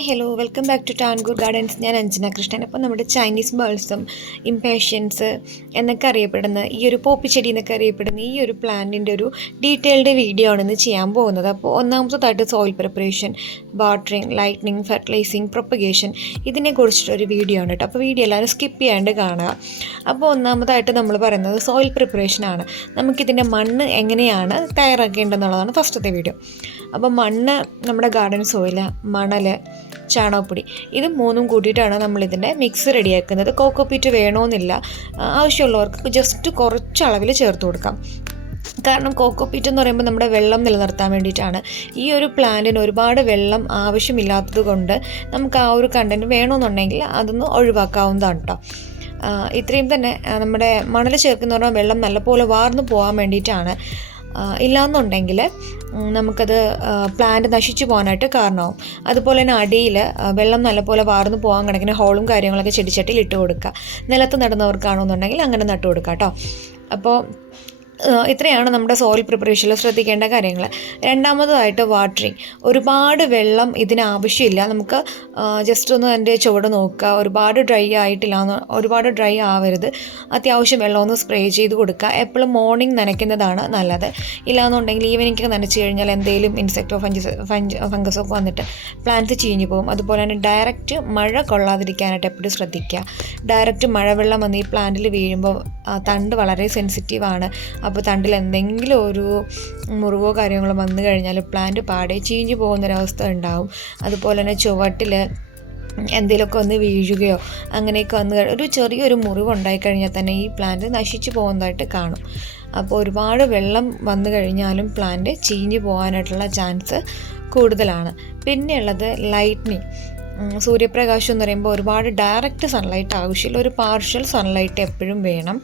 Hi hello welcome back to ടാൻകൂർ gardens. ഞാൻ അഞ്ജന കൃഷ്ണൻ. അപ്പോൾ നമ്മുടെ ചൈനീസ് ബൾസം, ഇംപേഷ്യൻസ് എന്നൊക്കെ അറിയപ്പെടുന്ന ഈ ഒരു പോപ്പിച്ചെടി എന്നൊക്കെ അറിയപ്പെടുന്ന ഈ ഒരു പ്ലാന്റിൻ്റെ ഒരു ഡീറ്റെയിൽഡ് വീഡിയോ ആണ് ഇന്ന് ചെയ്യാൻ പോകുന്നത്. അപ്പോൾ ഒന്നാമത്തേതായിട്ട് soil preparation, watering, lightning, fertilising, propagation ഇതിനെക്കുറിച്ചിട്ടൊരു വീഡിയോ ആണ് കേട്ടോ. അപ്പോൾ വീഡിയോ എല്ലാവരും സ്കിപ്പ് ചെയ്യാണ്ട് കാണുക. അപ്പോൾ ഒന്നാമതായിട്ട് നമ്മൾ പറയുന്നത് സോയിൽ പ്രിപ്പറേഷനാണ്. നമുക്കിതിൻ്റെ മണ്ണ് എങ്ങനെയാണ് തയ്യാറാക്കേണ്ടതെന്നുള്ളതാണ് ഫസ്റ്റത്തെ വീഡിയോ. അപ്പോൾ മണ്ണ് നമ്മുടെ ഗാർഡൻ സോയിൽ, മണൽ, ചാണകപ്പൊടി ഇത് മൂന്നും കൂട്ടിയിട്ടാണ് നമ്മളിതിൻ്റെ മിക്സ് റെഡിയാക്കുന്നത്. കോക്കോപീറ്റ് വേണമെന്നില്ല, ആവശ്യമുള്ളവർക്ക് ജസ്റ്റ് കുറച്ച് അളവിൽ ചേർത്ത് കൊടുക്കാം. കാരണം കോക്കോപീറ്റ് എന്ന് പറയുമ്പോൾ നമ്മുടെ വെള്ളം നിലനിർത്താൻ വേണ്ടിയിട്ടാണ്. ഈ ഒരു പ്ലാന്റിന് ഒരുപാട് വെള്ളം ആവശ്യമില്ലാത്തത് കൊണ്ട് നമുക്ക് ആ ഒരു കണ്ടൻറ്റ് വേണമെന്നുണ്ടെങ്കിൽ അതൊന്ന് ഒഴിവാക്കാവുന്നതാണ് കേട്ടോ. ഇത്രയും തന്നെ നമ്മുടെ മണൽ ചേർക്കുന്ന പറഞ്ഞാൽ വെള്ളം നല്ലപോലെ വാർന്നു പോകാൻ വേണ്ടിയിട്ടാണ്. ഇല്ലയെന്നുണ്ടെങ്കിൽ നമുക്കത് പ്ലാന്റ് നശിച്ചു പോകാനായിട്ട് കാരണമാവും. അതുപോലെ തന്നെ അടിയിൽ വെള്ളം നല്ലപോലെ വാർന്നു പോകാൻ കണക്കിന് ഹോളും കാര്യങ്ങളൊക്കെ ചെടിച്ചട്ടിയിൽ ഇട്ട് കൊടുക്കുക. നിലത്ത് നടുന്നവർക്കാണെന്നുണ്ടെങ്കിൽ അങ്ങനെ നട്ടു കൊടുക്കുക കേട്ടോ. അപ്പോൾ ഇത്രയാണ് നമ്മുടെ സോയിൽ പ്രിപ്പറേഷനിൽ ശ്രദ്ധിക്കേണ്ട കാര്യങ്ങൾ. രണ്ടാമതായിട്ട് വാട്ടറിങ്. ഒരുപാട് വെള്ളം ഇതിനാവശ്യമില്ല. നമുക്ക് ജസ്റ്റ് ഒന്ന് അതിൻ്റെ ചുവട് നോക്കുക. ഒരുപാട് ഡ്രൈ ആയിട്ടില്ല, ഒരുപാട് ഡ്രൈ ആവരുത്. അത്യാവശ്യം വെള്ളം ഒന്ന് സ്പ്രേ ചെയ്ത് കൊടുക്കുക. എപ്പോഴും മോർണിംഗ് നനയ്ക്കുന്നതാണ് നല്ലത്. ഇല്ലാന്നുണ്ടെങ്കിൽ ഈവനിങ് നനച്ച് കഴിഞ്ഞാൽ എന്തെങ്കിലും ഇൻസെക്റ്റോ ഫംഗസോ ഒക്കെ വന്നിട്ട് പ്ലാന്റ്സ് ചീഞ്ഞു പോകും. അതുപോലെ തന്നെ ഡയറക്റ്റ് മഴ കൊള്ളാതിരിക്കാനായിട്ട് എപ്പോഴും ശ്രദ്ധിക്കുക. ഡയറക്റ്റ് മഴവെള്ളം വന്ന് ഈ പ്ലാന്റിൽ വീഴുമ്പോൾ തണ്ട് വളരെ സെൻസിറ്റീവാണ്. അപ്പോൾ തണ്ടിൽ എന്തെങ്കിലും ഒരു മുറിവോ കാര്യങ്ങളോ വന്നു കഴിഞ്ഞാൽ പ്ലാന്റ് പാടെ ചീഞ്ഞു പോകുന്നൊരവസ്ഥ ഉണ്ടാവും. അതുപോലെ തന്നെ ചുവട്ടിൽ എന്തെങ്കിലുമൊക്കെ ഒന്ന് വീഴുകയോ അങ്ങനെയൊക്കെ വന്ന് ഒരു ചെറിയൊരു മുറിവ് ഉണ്ടായിക്കഴിഞ്ഞാൽ തന്നെ ഈ പ്ലാന്റ് നശിച്ചു പോകുന്നതായിട്ട് കാണും. അപ്പോൾ ഒരുപാട് വെള്ളം വന്നു കഴിഞ്ഞാലും പ്ലാന്റ് ചീഞ്ഞു പോകാനായിട്ടുള്ള ചാൻസ് കൂടുതലാണ്. പിന്നെയുള്ളത് ലൈറ്റ്നിങ്. സൂര്യപ്രകാശം എന്ന് പറയുമ്പോൾ ഒരുപാട് ഡയറക്റ്റ് സൺലൈറ്റ് ആവശ്യമില്ല. ഒരു പാർഷ്യൽ സൺലൈറ്റ് എപ്പോഴും വേണം.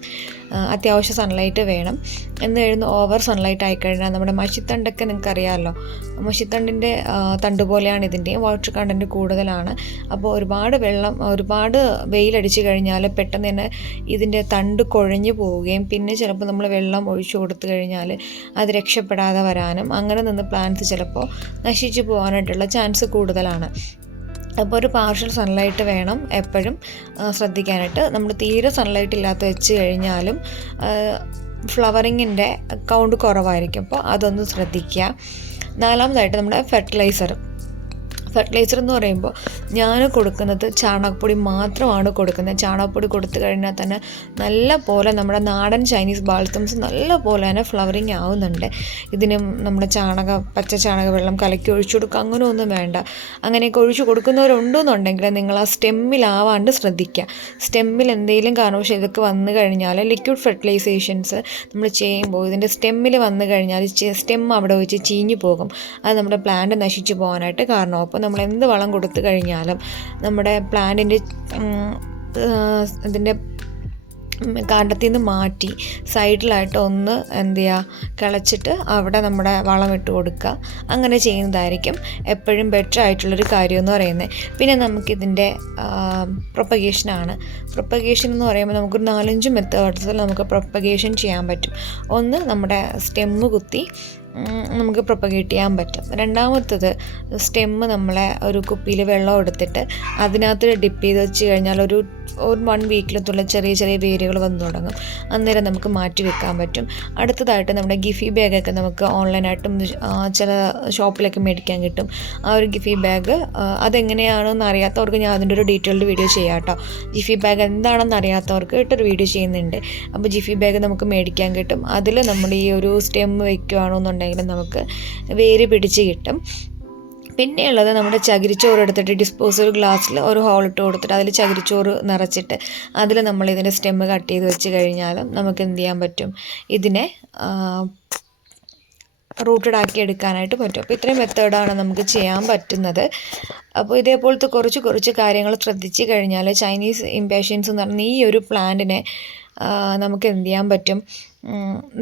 അത്യാവശ്യം സൺലൈറ്റ് വേണം. എന്ന് കഴിഞ്ഞ് ഓവർ സൺലൈറ്റ് ആയിക്കഴിഞ്ഞാൽ നമ്മുടെ മഷിത്തണ്ടൊക്കെ നിങ്ങൾക്കറിയാമല്ലോ, മഷിത്തണ്ടിൻ്റെ തണ്ട് പോലെയാണ് ഇതിൻ്റെയും. വാട്ടർ കണ്ടൻറ്റ് കൂടുതലാണ്. അപ്പോൾ ഒരുപാട് വെയിലടിച്ച് കഴിഞ്ഞാൽ പെട്ടെന്ന് തന്നെ ഇതിൻ്റെ തണ്ട് കുഴഞ്ഞു പോവുകയും പിന്നെ ചിലപ്പോൾ നമ്മൾ വെള്ളം ഒഴിച്ചു കൊടുത്തു കഴിഞ്ഞാൽ അത് രക്ഷപ്പെടാതെ വരാനും അങ്ങനെ നിന്ന് പ്ലാന്റ്സ് ചിലപ്പോൾ നശിച്ചു പോകാനായിട്ടുള്ള ചാൻസ് കൂടുതലാണ്. അപ്പോൾ ഒരു പാർഷ്യൽ സൺലൈറ്റ് വേണം എപ്പോഴും ശ്രദ്ധിക്കാനായിട്ട്. നമ്മൾ തീരെ സൺലൈറ്റ് ഇല്ലാത്ത വെച്ച് കഴിഞ്ഞാലും ഫ്ലവറിങ്ങിൻ്റെ കൗണ്ട് കുറവായിരിക്കും. അപ്പോൾ അതൊന്ന് ശ്രദ്ധിക്കുക. നാലാമതായിട്ട് നമ്മുടെ ഫെർട്ടിലൈസർ എന്ന് പറയുമ്പോൾ ഞാൻ കൊടുക്കുന്നത് ചാണകപ്പൊടി മാത്രമാണ് കൊടുക്കുന്നത്. ചാണകപ്പൊടി കൊടുത്തു കഴിഞ്ഞാൽ തന്നെ നല്ല പോലെ നമ്മുടെ നാടൻ ചൈനീസ് ബാൾസംസ് നല്ല പോലെ തന്നെ ഫ്ലവറിങ് ആവുന്നുണ്ട്. ഇതിനും നമ്മുടെ പച്ച ചാണക വെള്ളം കലക്കി ഒഴിച്ചു കൊടുക്കുക, അങ്ങനെ ഒന്നും വേണ്ട. അങ്ങനെയൊക്കെ ഒഴിച്ചു കൊടുക്കുന്നവരുണ്ടെന്നുണ്ടെങ്കിൽ നിങ്ങൾ ആ സ്റ്റെമ്മിലാവാണ്ട് ശ്രദ്ധിക്കുക. സ്റ്റെമ്മിൽ എന്തെങ്കിലും കാരണവശാൽ ഇതൊക്കെ വന്നു കഴിഞ്ഞാൽ ലിക്വിഡ് ഫെർട്ടിലൈസേഷൻസ് നമ്മൾ ചെയ്യുമ്പോൾ ഇതിൻ്റെ സ്റ്റെമ്മിൽ വന്നു കഴിഞ്ഞാൽ സ്റ്റെം അവിടെ വെച്ച് ചീഞ്ഞു പോകും. അത് നമ്മുടെ പ്ലാന്റ് നശിച്ചു പോകാനായിട്ട് കാരണമാവും. അപ്പോൾ നമ്മൾ എന്ത് വളം കൊടുത്തു കഴിഞ്ഞാലും നമ്മുടെ പ്ലാന്റിൻ്റെ ഇതിൻ്റെ കാണ്ടത്തിൽ നിന്ന് മാറ്റി സൈഡിലായിട്ട് ഒന്ന് കിളച്ചിട്ട് അവിടെ നമ്മുടെ വളം ഇട്ട് കൊടുക്കുക. അങ്ങനെ ചെയ്യുന്നതായിരിക്കും എപ്പോഴും ബെറ്റർ ആയിട്ടുള്ളൊരു കാര്യമെന്ന് പറയുന്നത്. പിന്നെ നമുക്കിതിൻ്റെ പ്രൊപ്പഗേഷൻ എന്ന് പറയുമ്പോൾ നമുക്കൊരു 4-5 മെത്തേഡ്സിൽ നമുക്ക് പ്രൊപ്പഗേഷൻ ചെയ്യാൻ പറ്റും. ഒന്ന്, നമ്മുടെ സ്റ്റെമ്മ് കുത്തി നമുക്ക് പ്രൊപ്പഗേറ്റ് ചെയ്യാൻ പറ്റും. രണ്ടാമത്തത്, സ്റ്റെമ്മ് നമ്മളെ ഒരു കുപ്പിയിൽ വെള്ളം എടുത്തിട്ട് അതിനകത്ത് ഡിപ്പ് ചെയ്ത് വെച്ച് കഴിഞ്ഞാൽ ഒരു 1 വീക്കിലത്തുള്ള ചെറിയ ചെറിയ വേരുകൾ വന്നു തുടങ്ങും. അന്നേരം നമുക്ക് മാറ്റി വെക്കാൻ പറ്റും. അടുത്തതായിട്ട് നമ്മുടെ ഗിഫി ബാഗൊക്കെ നമുക്ക് ഓൺലൈനായിട്ടും ചില ഷോപ്പിലൊക്കെ മേടിക്കാൻ കിട്ടും. ആ ഒരു ഗിഫി ബാഗ് അതെങ്ങനെയാണെന്ന് അറിയാത്തവർക്ക് ഞാൻ അതിൻ്റെ ഒരു ഡീറ്റെയിൽഡ് വീഡിയോ ചെയ്യാം കേട്ടോ. ജിഫി ബാഗ് എന്താണെന്ന് അറിയാത്തവർക്ക് ഇട്ടൊരു വീഡിയോ ചെയ്യുന്നുണ്ട്. അപ്പോൾ ജിഫി ബാഗ് നമുക്ക് മേടിക്കാൻ കിട്ടും. അതിൽ നമ്മൾ ഈ ഒരു സ്റ്റെം വയ്ക്കുകയാണെന്നുണ്ടെങ്കിൽ നമുക്ക് വേര് പിടിച്ച് കിട്ടും. പിന്നെയുള്ളത് നമ്മുടെ ചകിരിച്ചോറ് എടുത്തിട്ട് ഡിസ്പോസൽ ഗ്ലാസ്സിൽ ഒരു ഹോൾ ഇട്ട് കൊടുത്തിട്ട് അതിൽ ചകിരിച്ചോറ് നിറച്ചിട്ട് അതിൽ നമ്മൾ ഇതിൻ്റെ സ്റ്റെമ്മ് കട്ട് ചെയ്ത് വെച്ച് കഴിഞ്ഞാലും നമുക്ക് എന്ത് ചെയ്യാൻ പറ്റും, ഇതിനെ റൂട്ടഡ് ആക്കി എടുക്കാനായിട്ട് പറ്റും. അപ്പോൾ ഇത്രയും മെത്തേഡാണ് നമുക്ക് ചെയ്യാൻ പറ്റുന്നത്. അപ്പോൾ ഇതേപോലത്തെ കുറച്ച് കാര്യങ്ങൾ ശ്രദ്ധിച്ച് കഴിഞ്ഞാൽ ചൈനീസ് ഇംപേഷ്യൻസ് എന്ന് പറഞ്ഞ ഈ ഒരു പ്ലാന്റിനെ നമുക്ക് എന്ത് ചെയ്യാൻ പറ്റും,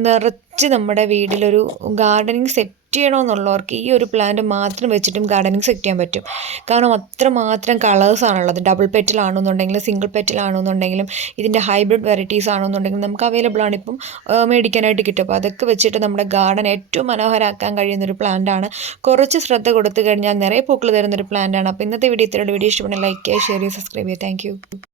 നിറച്ച് നമ്മുടെ വീട്ടിലൊരു ഗാർഡനിങ് സെറ്റ് ചെയ്യണമെന്നുള്ളവർക്ക് ഈ ഒരു പ്ലാന്റ് മാത്രം വെച്ചിട്ടും ഗാർഡനിങ് സെറ്റ് ചെയ്യാൻ പറ്റും. കാരണം അത്രമാത്രം കളേഴ്സാണുള്ളത്. ഡബിൾ പെറ്റലാണെന്നുണ്ടെങ്കിലും സിംഗിൾ പെറ്റലാണെന്നുണ്ടെങ്കിലും ഇതിൻ്റെ ഹൈബ്രിഡ് വെറൈറ്റീസ് ആണെന്നുണ്ടെങ്കിലും നമുക്ക് അവൈലബിൾ ആണ്, ഇപ്പം മേടിക്കാനായിട്ട് കിട്ടും. അപ്പോൾ അതൊക്കെ വെച്ചിട്ട് നമ്മുടെ ഗാർഡൻ ഏറ്റവും മനോഹരമാക്കാൻ കഴിയുന്നൊരു പ്ലാന്റാണ്. കുറച്ച് ശ്രദ്ധ കൊടുത്തു കഴിഞ്ഞാൽ നിറയെ പൂക്കൾ തരുന്നൊരു പ്ലാന്റാണ്. അപ്പോൾ ഇന്നത്തെ വീഡിയോ ഇത്രയുള്ള വീഡിയോ ഇഷ്ടപ്പെടുന്ന ലൈക്ക് ചെയ്യുക, ഷെയർ ചെയ്യുക, സബ്സ്ക്രൈബ് ചെയ്യുക. താങ്ക്